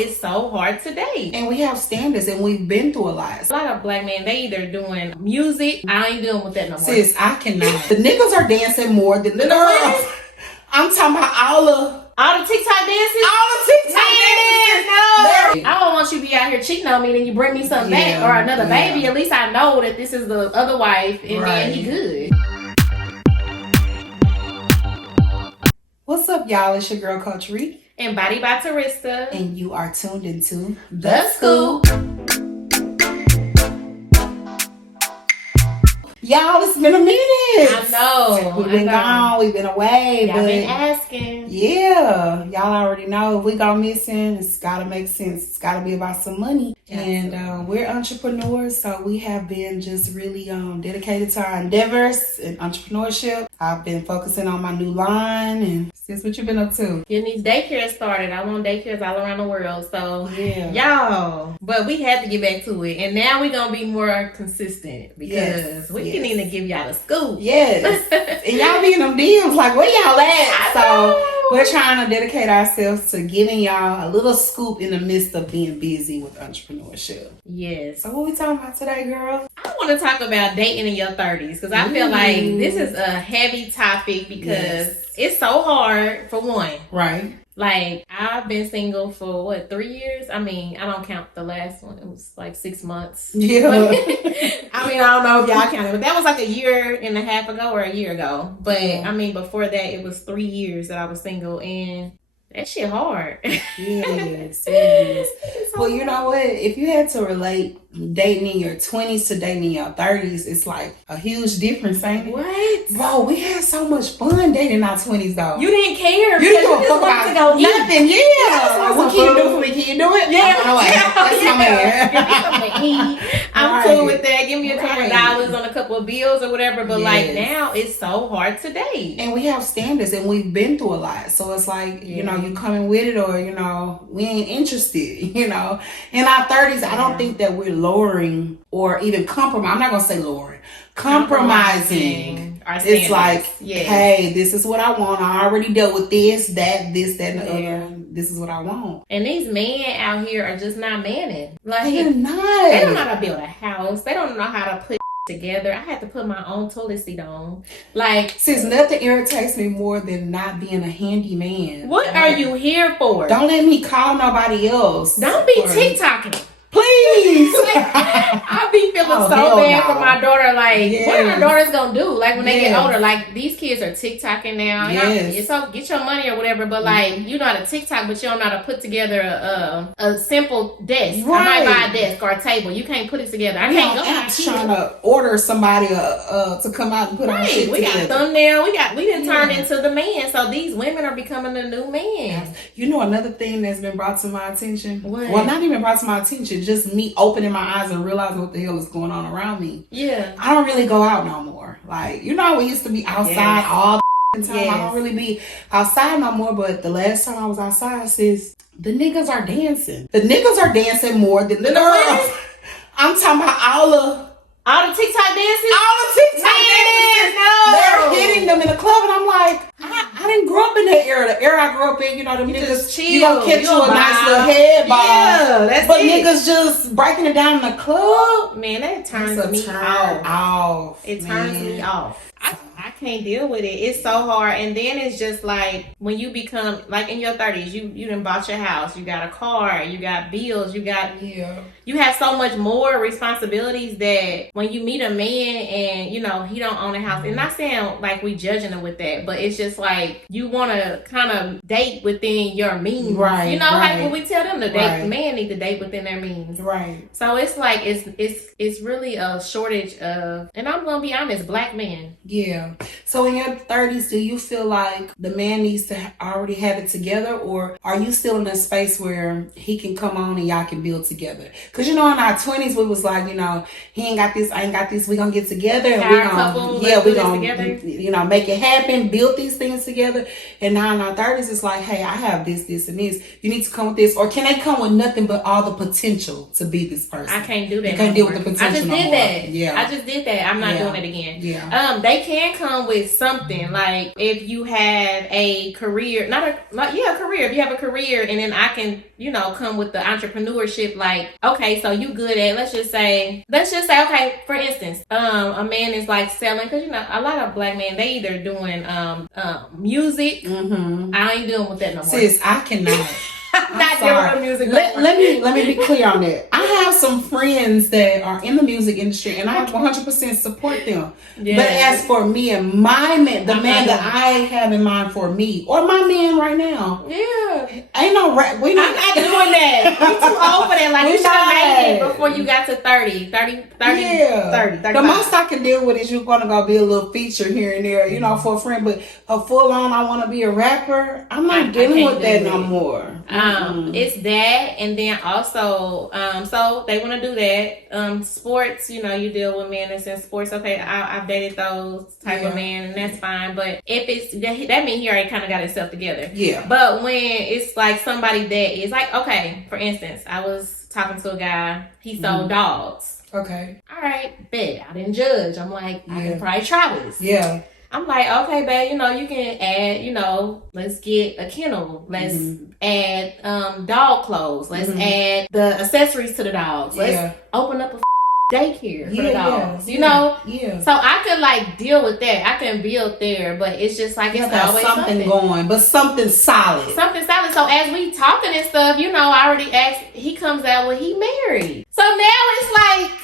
it's so hard to date. And we have standards, and we've been through a lot. A lot of black men, they either doing music. I ain't dealing with that no more. Sis, I cannot. The niggas are dancing more than the girls. I'm talking about all the TikTok dances. All the TikTok dances. No. I don't want you to be out here cheating on me, then you bring me something back or another baby. At least I know that this is the other wife, and then he good. What's up, y'all? It's your girl, Coach Ree. And Body by Turista. And you are tuned into The Scoop. Y'all, it's been a minute. I know. We've been gone. We've been away. Y'all been asking. Yeah. Y'all already know if we go missing, it's got to make sense. It's got to be about some money. And we're entrepreneurs, so we have been just really dedicated to our endeavors in entrepreneurship. I've been focusing on my new line. And sis, what you been up to? Getting these daycares started. I want daycares all around the world. So, y'all. But we had to get back to it. And now we're going to be more consistent because we can even give y'all a scoop. Yes. And y'all be in them DMs like, where y'all at? So we're trying to dedicate ourselves to giving y'all a little scoop in the midst of being busy with entrepreneurship. Yes. So what we talking about today, girl? I want to talk about dating in your 30s because I feel like this is a heavy topic because it's so hard for one. Right. Like, I've been single for 3 years? I mean, I don't count the last one. It was like 6 months. Yeah. I mean, I don't know if y'all count it, but that was like a year and a half ago or a year ago. But I mean, before that, it was 3 years that I was single, and that shit hard. Yes, it is. Well, you know what? If you had to relate dating in your 20s to dating in your 30s, it's like a huge difference, ain't it? What? Bro, we had so much fun dating in our 20s, though. You didn't care. You didn't give a fuck about nothing. Yeah. What can you do for me? Can you do it? Yeah. That's my man. Give me something to eat. I'm cool with that. Give me a couple of dollars on a couple of bills or whatever. But like now, it's so hard to date. And we have standards, and we've been through a lot. So it's like, you know, you coming with it, or, you know, we ain't interested, you know. In our 30s, I don't think that we're lowering or even compromising. I'm not going to say lowering. Compromising. It's like, hey, this is what I want. I already dealt with this, and the other. This is what I want. And these men out here are just not manning. Like, they're not. They don't know how to build a house. They don't know how to put together. I had to put my own toilet seat on. Like, sis, nothing irritates me more than not being a handy man. What are you here for? Don't let me call nobody else. Don't be TikToking. Please. I be feeling so bad for my daughter. Like, what are our daughters gonna do? Like, when they get older, like, these kids are TikToking now. Yes. So get your money or whatever, but like, you know how to TikTok, but you don't know how to put together a simple desk. Right. I might buy a desk or a table. You can't put it together. I can't go out trying to order somebody to come out and put on shit we together. Got thumbnail. We didn't turn into the man. So these women are becoming the new man. You know, another thing that's been brought to my attention. What? Well, not even brought to my attention. Just me opening my eyes and realizing what the hell is going on around me. Yeah. I don't really go out no more. Like, you know, we used to be outside all the time. I don't really be outside no more, but the last time I was outside, sis, the niggas are dancing. The niggas are dancing more than the girls. I'm talking about all the TikTok dances? All the TikTok dances. No. They're hitting them in the club, and I'm like, I didn't grow up in that era. The era I grew up in, you know, them niggas, you gonna catch you a nice little head bob. Yeah, that's but it. Niggas just breaking it down in the club. Man, that turns me off. It turns me off. I can't deal with it. It's so hard. And then it's just like when you become like in your 30s, you done bought your house, you got a car, you got bills, you have so much more responsibilities that when you meet a man and you know he don't own a house, and not saying like we judging him with that, but it's just like you want to kind of date within your means, right? You know, like when we tell them to date, man need to date within their means, right? So it's like it's really a shortage of, and I'm gonna be honest, black men. Yeah. So in your 30s, do you feel like the man needs to already have it together, or are you still in a space where he can come on and y'all can build together? Because, you know, in our 20s, we was like, you know, he ain't got this, I ain't got this. We gonna get together and we gonna, you know, make it happen, build these things together. And now in our 30s, it's like, hey, I have this, and this. You need to come with this, or can they come with nothing but all the potential to be this person? I can't do that. You can't deal with the potential. I just did that. Yeah, I just did that. I'm not doing it again. Yeah. They can come with something. Like if you have a career, career. If you have a career, and then I can, come with the entrepreneurship. Like, okay, so you good at, let's just say, okay, for instance, a man is like selling, because a lot of black men, they either doing music. Mm-hmm. I ain't dealing with that no more. Sis, I cannot. I'm not dealing with music. Let me be clear on that. I have some friends that are in the music industry, and I 100% support them. Yes. But as for me and my man, the man that I have in mind for me, or my man right now, ain't no rap. I'm not doing that. You too old for that. Like, you should have made it before you got to 30. Yeah. 30. The most I can deal with is you're going to go be a little feature here and there, for a friend. But a full on, I want to be a rapper, I'm not dealing with that no more. It's that, and then also, so they want to do that. Sports, you deal with men that's in sports. Okay, I've dated those type of men, and that's fine. But if it's that means he already kind of got himself together. Yeah. But when it's like somebody that is like, okay, for instance, I was talking to a guy. He sold dogs. Okay. All right, bet I didn't judge. I'm like, I can probably try this. Yeah. I'm like, okay, babe, you can add, let's get a kennel. Let's add dog clothes. Let's add the accessories to the dogs. Let's open up a daycare for the dogs. Yeah. So I could like deal with that. I can build there, but it's just like it's always something going, but something solid. Something solid. So as we talking and stuff, I already asked. He comes out when he married. So now it's like,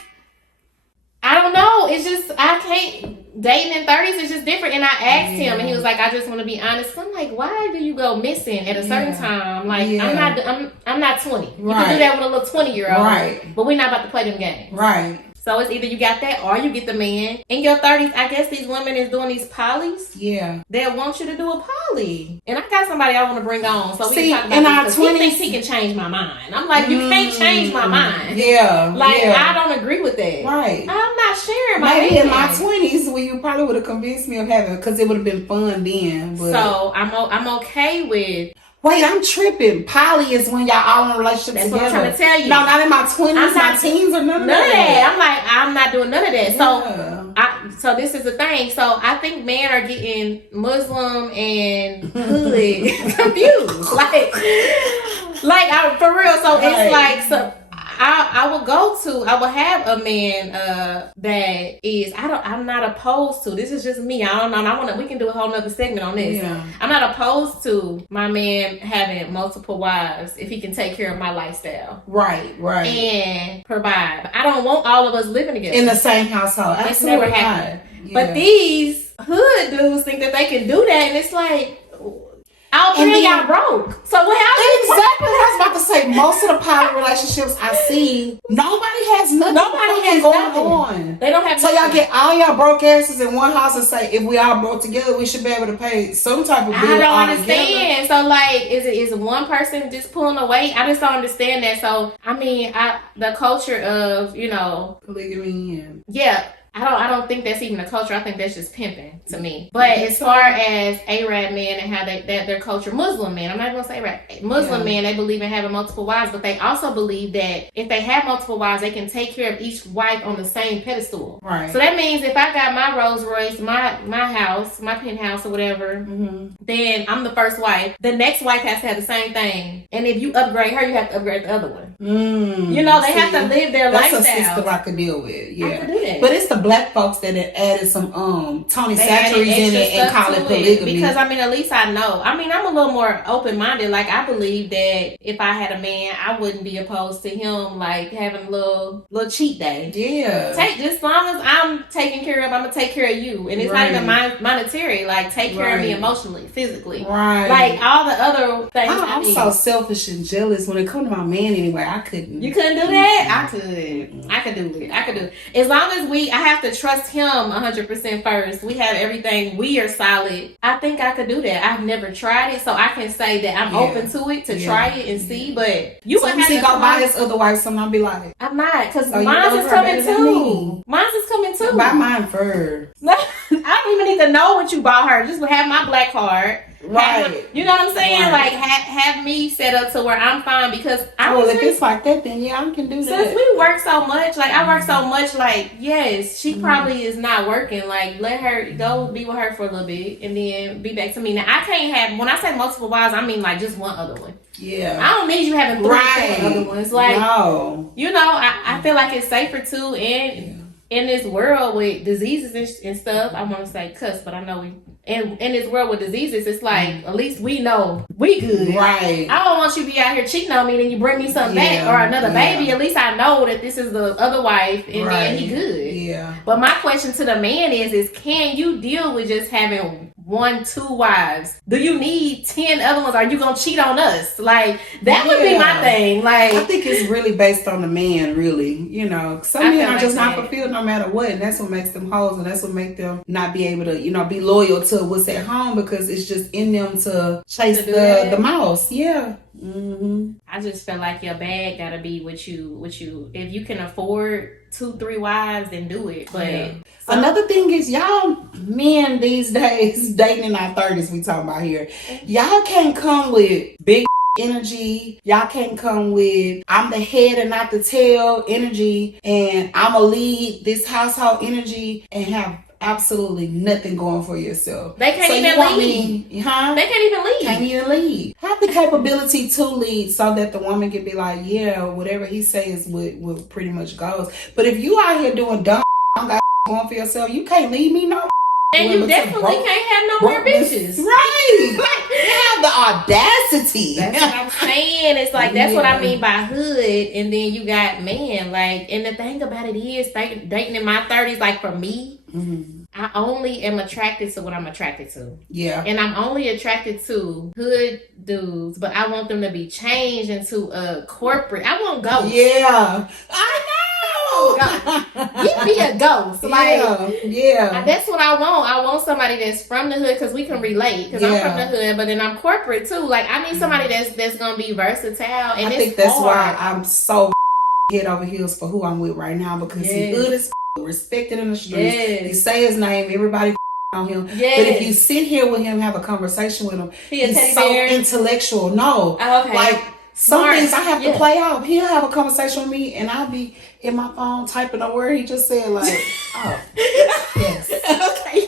I don't know. It's just I can't. Dating in 30s is just different. And I asked him, and he was like, I just want to be honest. I'm like, why do you go missing at a certain time? Like, I'm not 20. You can do that with a little 20-year-old. Right. But we're not about to play them games. Right. So it's either you got that or you get the man. In your 30s, I guess these women is doing these polys. Yeah. That want you to do a poly. And I got somebody I want to bring on. So we can talk about in our this. 20s, he thinks he can change my mind. I'm like, you can't change my mind. Yeah. Like, I don't agree with that. Right. I'm not sharing my Maybe in my 20s, well, you probably would have convinced me of having, because it would have been fun then. But. So I'm okay with. Wait, I'm tripping. Poly is when y'all all in a relationship That's together. That's what I'm trying to tell you. No, not in my 20s, my teens, or none of that. I'm like, I'm not doing none of that. So this is the thing. So I think men are getting Muslim and hood confused. Like for real. So it's like, so I will have a man that is, I'm not opposed to, this is just me. I don't know. We can do a whole nother segment on this. Yeah. I'm not opposed to my man having multiple wives if he can take care of my lifestyle. Right. And provide. I don't want all of us living together. In the same household. That's never happened. Yeah. But these hood dudes think that they can do that, and it's like, all three of y'all broke. So what happened? Exactly. I was about to say, most of the poly relationships I see, nobody has nothing. Nobody has going on. They don't have. So y'all get all y'all broke asses in one house and say, if we all broke together, we should be able to pay some type of bill. I don't understand. Together. So like, is one person just pulling away? I just don't understand that. So I mean, the culture of polygamy and I don't think that's even a culture. I think that's just pimping to me. But as far as Arab men and how their culture, Muslim men, I'm not going to say Arab, Muslim men, they believe in having multiple wives, but they also believe that if they have multiple wives, they can take care of each wife on the same pedestal. Right. So that means if I got my Rolls Royce, my house, my penthouse or whatever, then I'm the first wife. The next wife has to have the same thing. And if you upgrade her, you have to upgrade the other one. They have to live their lifestyle. That's a system I could deal with. Yeah. I could do that. But it's the black folks that had added some Tony Satcheries in it and call it polygamy. Because at least I know. I'm a little more open-minded. Like, I believe that if I had a man, I wouldn't be opposed to him like having a little cheat day. Yeah. Just as long as I'm taken care of, I'm gonna take care of you. And it's not even monetary. Like, take care of me emotionally, physically. Right. Like all the other things. I'm so selfish and jealous when it comes to my man anyway. I couldn't. You couldn't do that? I could. I could do it. As long as I have to trust him 100% first. We have everything. We are solid. I think I could do that. I've never tried it, so I can say that I'm open to it to try it and see. But you wouldn't have to go buy his other wife. Something I'll be like, I'm not, because mine is coming too. Mine is coming too. Buy mine first. I don't even need to know what you bought her. Just have my black card. Right. You know what I'm saying? Right. Like have me set up to where I'm fine because if it's like that, then yeah, I can do that. Since we work so much, like I work so much, like yes, she probably is not working. Like let her go be with her for a little bit and then be back to me. Now I can't have, when I say multiple wives, I mean like just one other one. Yeah. I don't need you having 3 other ones. Like no. You know, I feel like it's safer too, and in this world with diseases and stuff, I want to say cuss, but I know we. And in this world with diseases, it's like at least we know we good. Right. I don't want you to be out here cheating on me, then you bring me something back or another baby. At least I know that this is the other wife, and then he good. Yeah. But my question to the man is can you deal with just having 1, 2 wives? Do you need 10 other ones? Are you gonna cheat on us? Like that would be my thing. Like I think it's really based on the man, really. You know, some men are just not fulfilled no matter what, and that's what makes them hoes, and that's what makes them not be able to, be loyal to what's at home because it's just in them to chase the mouse. Yeah. I just feel like your bag gotta be with you. If you can afford 2, 3 wives, then do it. But another thing is, y'all men these days dating in our 30s, we talking about here. Y'all can't come with big energy. Y'all can't come with I'm the head and not the tail energy, and I'm a lead this household energy, and have absolutely nothing going for yourself. They can't even lead. They can't even lead. Have the capability to lead so that the woman can be like, yeah, whatever he says what pretty much goes. But if you out here doing dumb going for yourself, you can't lead me no. And you definitely can't have no more bitches. Right. You have the audacity. That's what I'm saying. It's like, that's what I mean by hood. And then you got man. Like, and the thing about it is, dating in my 30s, like for me, I only am attracted to what I'm attracted to. Yeah. And I'm only attracted to hood dudes, but I want them to be changed into a corporate. I want ghosts. Yeah. I know. Give me a ghost. Like, yeah. That's what I want. I want somebody that's from the hood because we can relate. Because I'm from the hood, but then I'm corporate too. Like, I need somebody that's gonna be versatile. And I think that's why I'm so head over heels for who I'm with right now, because he hood is respected in the streets. You say his name, everybody on him. But if you sit here with him, have a conversation with him, he's so intellectual. No, like some things I have to play off. He'll have a conversation with me, and I'll be in my phone typing a word he just said, like, oh, yes.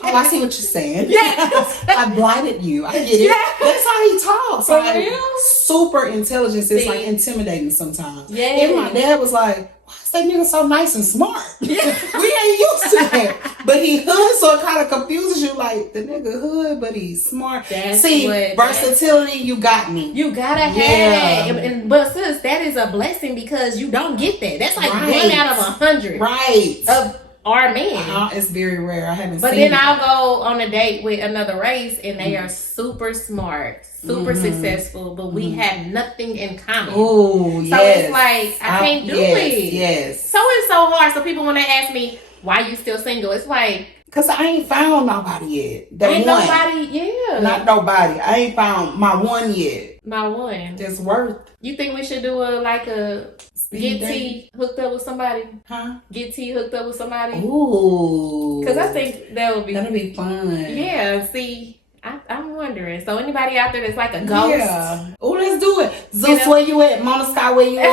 Oh, I see what you're saying. I blighted you. I get it. That's how he talks. For like, real? Super intelligence. It's like intimidating sometimes. And my dad was like, why is that nigga so nice and smart? We ain't used to that. But he hood, so it kind of confuses you. Like, the nigga hood, but he's smart. Versatility, you got me. You gotta have that. But sis, that is a blessing because you don't get that. That's like 1 out of 100. Right. Of our men. It's very rare. I haven't but seen then it. I'll go on a date with another race and they are super smart, super successful, but we have nothing in common. Oh, so it's like I can't do it. Yes. So it's so hard. So people when they ask me why you still single, it's like, cause I ain't found nobody yet. Not nobody. I ain't found my one yet. My one. That's worth. You think we should do a get T hooked up with somebody? Huh? Get T hooked up with somebody? Ooh. Cause I think that'll be fun. Yeah. See, I'm wondering. So anybody out there that's like a ghost? Yeah. Oh, let's do it. Zeus, where you at? Mona Sky, where you at?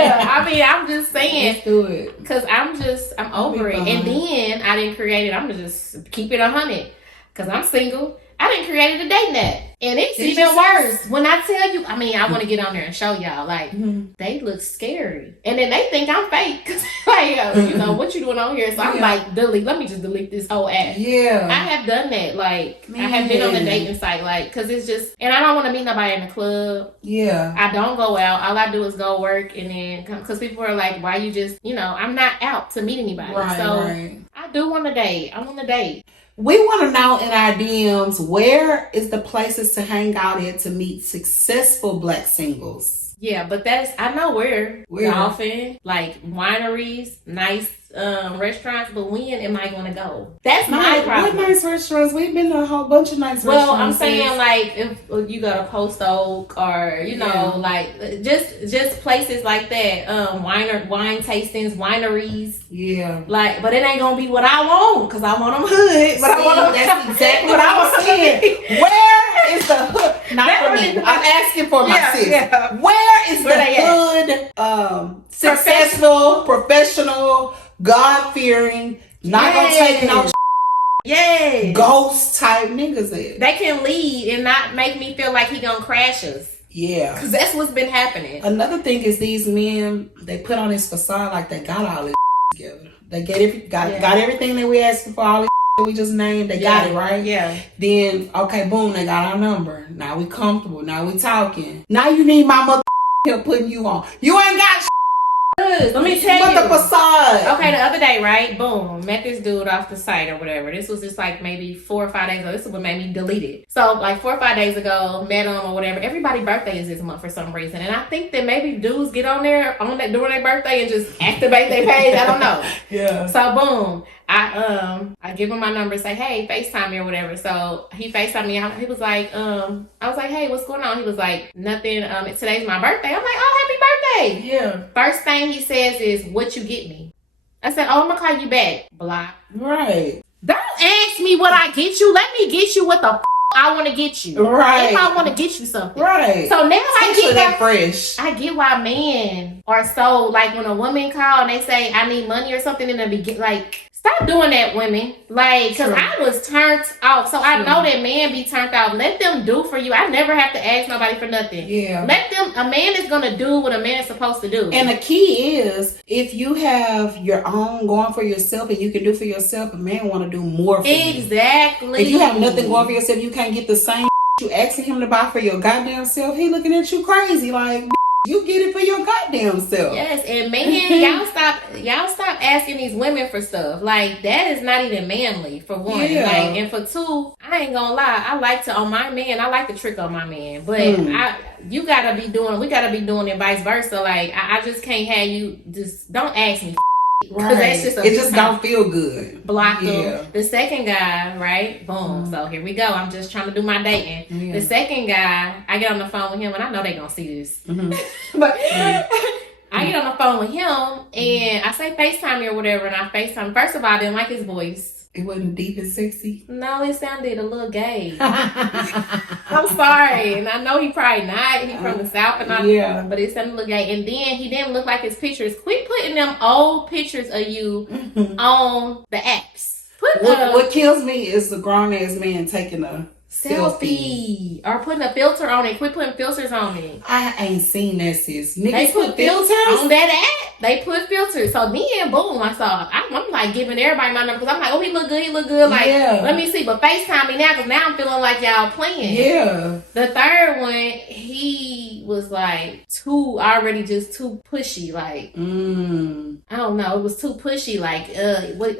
I mean, I'm just saying. Let's do it. Cause I'm over it. And then I didn't create it. I'm gonna just keep it 100. Cause I'm single. I didn't create a dating app. And it's even worse. When I tell you, I mean, I want to get on there and show y'all, like, they look scary. And then they think I'm fake. Cause like, what you doing on here? So I'm like, let me just delete this whole app. Yeah. I have done that. Like, I have been on the dating site, like, cause it's just, and I don't want to meet nobody in the club. Yeah. I don't go out. All I do is go work and then come, cause people are like, why you just, I'm not out to meet anybody. I do want to date. I want to date. We want to know in our DMs, where is the places to hang out at to meet successful Black singles? Yeah, but I know where. Dolphin, like wineries, nice restaurants, but when am I going to go? That's my problem. What nice restaurants? We've been to a whole bunch of nice restaurants. Well, I'm saying like if you go to Post Oak or like just places like that, wine tastings, wineries. Yeah. Like, but it ain't gonna be what I want because I want them hood. But I want them. That's exactly what I was saying. Where Where is the hood? Not for me. I'm asking for my sis. Yeah. Where is the hood? Successful, professional, God-fearing, not gonna take no ghost type niggas at. They can lead and not make me feel like he gonna crash us. Yeah. Because that's what's been happening. Another thing is these men, they put on this facade like they got all this together. They got everything that we asked for, all this we just named. They got it, right? Yeah. Then, okay, boom, they got our number. Now we comfortable. Now we talking. Now you need my mother help putting you on. You ain't got let me tell you. But the facade. Okay, the other day, right? Boom. Met this dude off the site or whatever. This was just like maybe 4 or 5 days ago. This is what made me delete it. So like 4 or 5 days ago, met him or whatever. Everybody's birthday is this month for some reason. And I think that maybe dudes get on there on that during their birthday and just activate their page. I don't know. Yeah. So boom. I give him my number and say, hey, FaceTime me or whatever. So he FaceTime me. He was like, I was like, hey, what's going on? He was like, nothing. Today's my birthday. I'm like, oh, happy birthday. Yeah. First thing he says is, what you get me? I said, oh, I'm going to call you back. Block. Right. Don't ask me what I get you. Let me get you what the I want to get you. Right. If I want to get you something. Right. So now I get that fresh. I get why men are so, like, when a woman call and they say, I need money or something, in the beginning, like, stop doing that, women. Like, because I was turned off. So I know that men be turned off. Let them do for you. I never have to ask nobody for nothing. Yeah. Let them, a man is going to do what a man is supposed to do. And the key is, if you have your own going for yourself and you can do for yourself, a man want to do more for you. Exactly. If you have nothing going for yourself, you can't get the same you asking him to buy for your goddamn self. He looking at you crazy like, you get it for your goddamn self. Yes, and man, y'all stop asking these women for stuff. Like, that is not even manly, for one. Yeah. Like, and for two, I ain't gonna lie, I like to on my man, I like to trick on my man. But we gotta be doing it vice versa. Like, I just can't have you just don't ask me. Right. That's just it just don't feel good. Block them. The second guy, right? Boom. So here we go. I'm just trying to do my dating. Yeah. The second guy, I get on the phone with him, and I know they gonna see this. But I get on the phone with him, and I say FaceTime me or whatever, and I FaceTime. First of all, I didn't like his voice. It wasn't deep and sexy? No, it sounded a little gay. I'm sorry. And I know he probably not. He from the South and all. Yeah. But it sounded a little gay. And then he didn't look like his pictures. Quit putting them old pictures of you on the apps. What kills me is the grown-ass man taking a selfie. Or putting a filter on it. Quit putting filters on it. I ain't seen that, sis. Niggas they put filters on that app. They put filters. So then, boom, I'm like giving everybody my number because I'm like, oh, he look good. Like, let me see. But FaceTime me now because now I'm feeling like y'all playing. Yeah. The third one, he was like too pushy. Like, I don't know. It was too pushy. Like,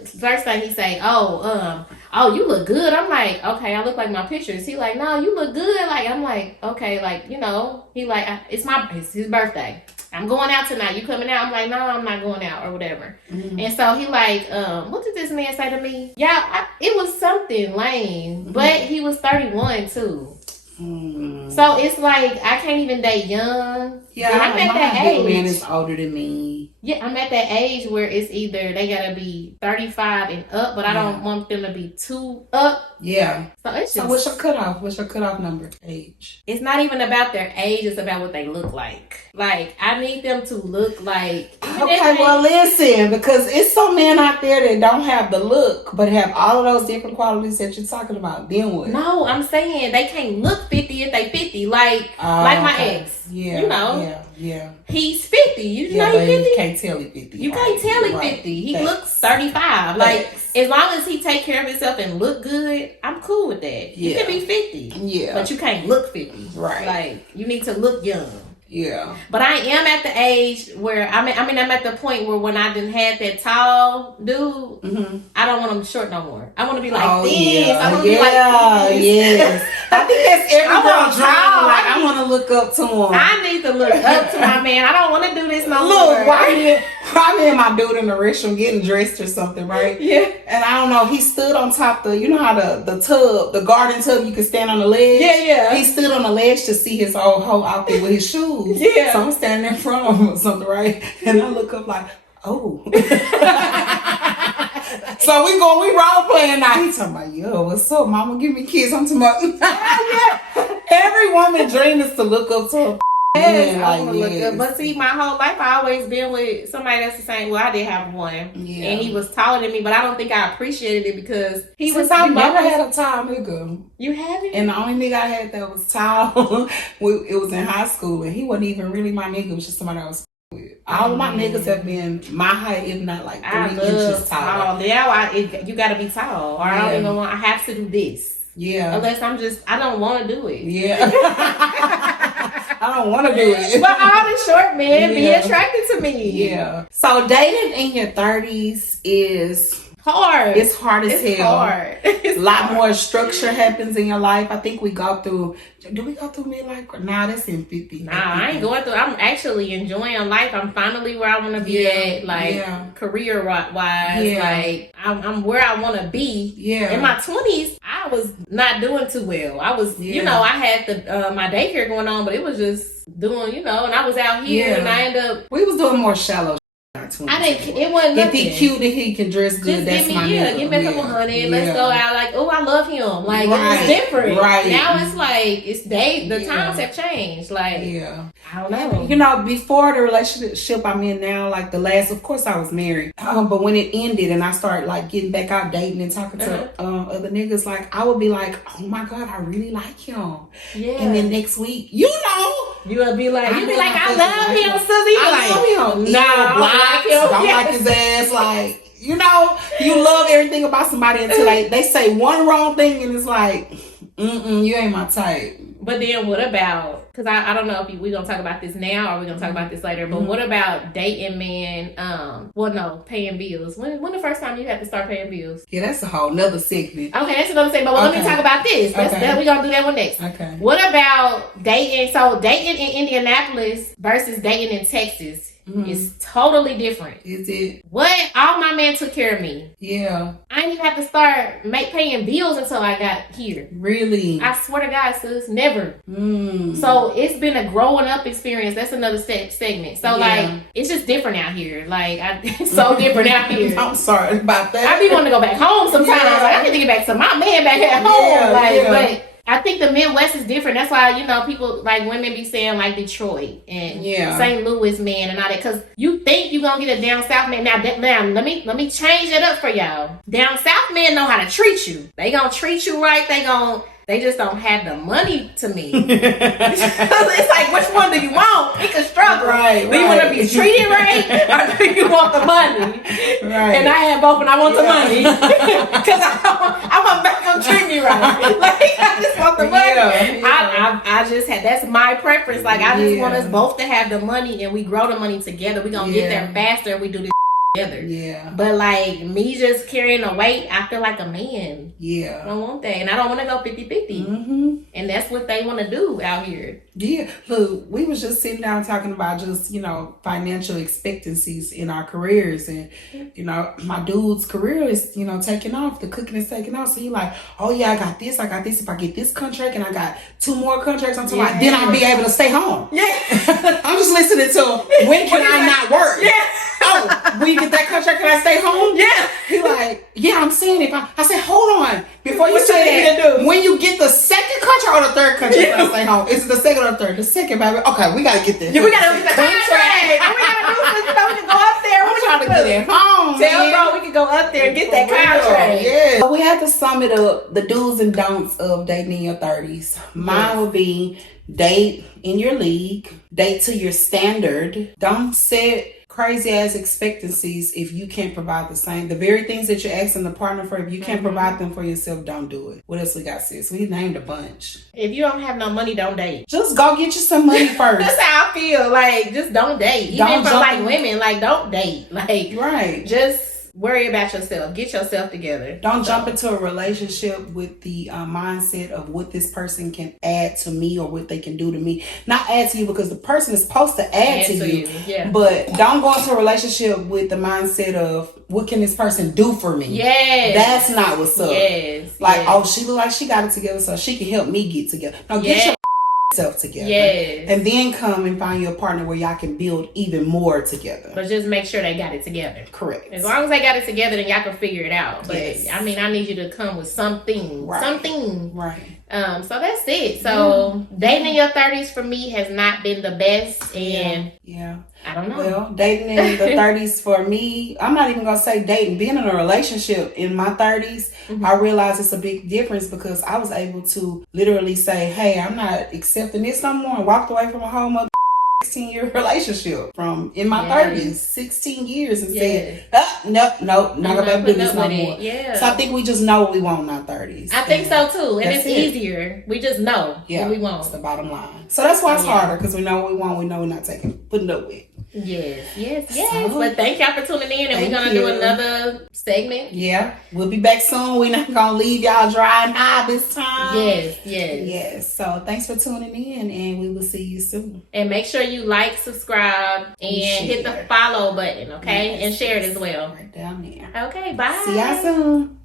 first thing he say, oh, you look good. I'm like, okay, I look like my pictures. He like, no, you look good. Like, I'm like, okay, like, you know, he like, it's his birthday. I'm going out tonight. You coming out? I'm like, no, I'm not going out or whatever. And so he like, what did this man say to me? Yeah, it was something lame, but he was 31 too. So it's like I can't even date young. Yeah, I'm at that age. Man is older than me. Yeah, I'm at that age where it's either they gotta be 35 and up, but I don't want them to be too up. Yeah. So it's just. So what's your cutoff? What's your cutoff number? Age. It's not even about their age. It's about what they look like. Like I need them to look like. Okay, well listen, because it's some men out there that don't have the look, but have all of those different qualities that you're talking about. Then what? No, I'm saying they can't look 50 if they 50. Like my ex. Yeah. You know. Yeah. He's 50. You know he's 50. You can't tell he 50. You can't tell he 50. He looks 35. Like as long as he take care of himself and look good, I'm cool with that. You can be 50. Yeah. But you can't look 50. Right. Like you need to look young. Yeah. But I am at the age where I'm at the point where when I done had that tall dude, I don't want him short no more. I want to be like this. Yeah. I want to be like this. Yes. I think that's every girl's dream. Like I want to look up to him. I need to look up to my man. I don't want to do this no more. Look, why me and my dude in the restroom getting dressed or something, right? Yeah. And I don't know, he stood on top you know how the tub, the garden tub, you can stand on the ledge? Yeah. He stood on the ledge to see his whole outfit with his shoes. Yeah. So I'm standing in front of him or something, right? And I look up like, oh. So we role playing now. He talking about, yo, what's up, mama? Give me kiss. I'm talking about, every woman dream is to look up to her. Yes, I want to look up. But see, my whole life I always been with somebody that's the same. Well, I did have one, and he was taller than me, but I don't think I appreciated it because he was. I never had a tall nigga. You haven't? And the only nigga I had that was tall, it was in high school, and he wasn't even really my nigga. It was just somebody I was with. All of my niggas have been my height, if not like 3 inches taller. Yeah, you got to be tall, or I don't even want. I have to do this. Yeah. Unless I don't want to do it. Yeah. I don't want to do it. But all the short men be attracted to me. Yeah. So dating in your 30s is hard. It's hard as hell. Hard. A lot more structure happens in your life. I think we go through. Do we go through midlife? Nah, that's in 50. Nah, I ain't going through. I'm actually enjoying life. I'm finally where I want to be at, like career wise. Yeah. Like I'm where I want to be. Yeah. In my 20s, I was not doing too well. I was, you know, I had the my daycare going on, but it was just doing, you know, and I was out here and I ended up. We was doing more shallow. I didn't. It wasn't nothing. If he cute and he can dress good, just that's my nigga. Give me a couple $100. Let's go out. Like, oh, I love him. Like, it was different. Right. Now it's like the times have changed. Like, I don't know. You know, before the relationship I'm in now, like the last, of course I was married, but when it ended and I started like getting back out dating and talking to other niggas, like I would be like, oh my God, I really like him. Yeah. And then next week, you know, you would be like, I love him, Susie. I love him. No. Don't like his ass. Like, you know, you love everything about somebody until they say one wrong thing and it's like, you ain't my type. But then what about, because I don't know if we're going to talk about this now or we're going to talk about this later, but what about dating men, paying bills? When the first time you had to start paying bills? Yeah, that's a whole nother segment. Okay, that's another segment, but let me talk about this. We're going to do that one next. Okay. What about dating? So dating in Indianapolis versus dating in Texas. It's totally different. Is it? What? All my men took care of me. Yeah. I didn't even have to start paying bills until I got here. Really? I swear to God, sis, never. So it's been a growing up experience. That's another segment. So like, it's just different out here. Like, it's so different out here. I'm sorry about that. I be wanting to go back home sometimes. Yeah. Like, I need to get back to my man back at home. But I think the Midwest is different. That's why, you know, people, like, women be saying, like, Detroit and St. Louis man and all that. Because you think you're going to get a down south man. Now, let me change it up for y'all. Down south men know how to treat you. They going to treat you right. They just don't have the money to me. It's like, which one do you want? Pick a struggle. Right. Do you want to be treated right, or do you want the money? Right. And I have both, and I want the money because I want to make them treat me right. Like, I just want the money. I just had, that's my preference. Like, I just want us both to have the money, and we grow the money together. We gonna get there faster. And we do this together. Yeah. But like me just carrying a weight, I feel like a man. Yeah. I don't want that. And I don't want to go 50-50. And that's what they want to do out here. Yeah. Look, we was just sitting down talking about just, you know, financial expectancies in our careers. And, you know, my dude's career is, you know, taking off. The cooking is taking off. So he like, oh yeah, I got this. If I get this contract and I got 2 more contracts, then I'll be able to stay home. Yeah. I'm just listening to when can I not work? Yeah. Oh, when you get that contract, can I stay home? Yeah. He like, yeah, I'm saying if I said, hold on. Before you say that, when you get the second contract or the third contract, can I stay home? Is it the second or the third? The second, baby. Okay, we got to get this. Yeah, we got to get the contract. What we got to do is, you know, we can go up there. We're trying to get it home. Tell bro, we can go up there and get that contract. Yeah. So we have to sum it up, the do's and don'ts of dating in your 30s. Mine would be date in your league, date to your standard. Don't set crazy ass expectancies if you can't provide the very things that you're asking the partner for. If you can't provide them for yourself, don't do it. What else we got, sis? We named a bunch. If you don't have no money, don't date. Just go get you some money first. That's how I feel. Like, just don't date. Even for like women, like, don't date. Like, just worry about yourself. Get yourself together. Don't jump into a relationship with the mindset of what this person can add to me or what they can do to me. Not add to you, because the person is supposed to add to you. Yeah. But don't go into a relationship with the mindset of what can this person do for me. Yes. That's not what's up. Yes. Like, oh, she look like she got it together, so she can help me get together. No, get your self together. Yes. And then come and find you a partner where y'all can build even more together. But just make sure they got it together. Correct. As long as they got it together, then y'all can figure it out. But yes. I mean, I need you to come with something. Right. Something. Right. So that's it. So dating in your 30s for me has not been the best. And yeah. I don't know. Well, dating in the 30s for me, I'm not even going to say dating. Being in a relationship in my 30s, I realized it's a big difference because I was able to literally say, hey, I'm not accepting this no more, and walked away from a whole 16-year relationship from in my 30s, 16 years, and said, nope, not going to do this no more. Yeah. So I think we just know what we want in our 30s. I think so too. And it's easier. We just know what we want. That's the bottom line. So that's why it's harder, because we know what we want. We know we're not putting up with. Yes. So, but thank y'all for tuning in, and we're going to do another segment. Yeah. We'll be back soon. We're not going to leave y'all dry and high this time. Yes. So thanks for tuning in, and we will see you soon. And make sure you like, subscribe, and hit the follow button, okay? And share it as well. Right down there. Okay, bye. See y'all soon.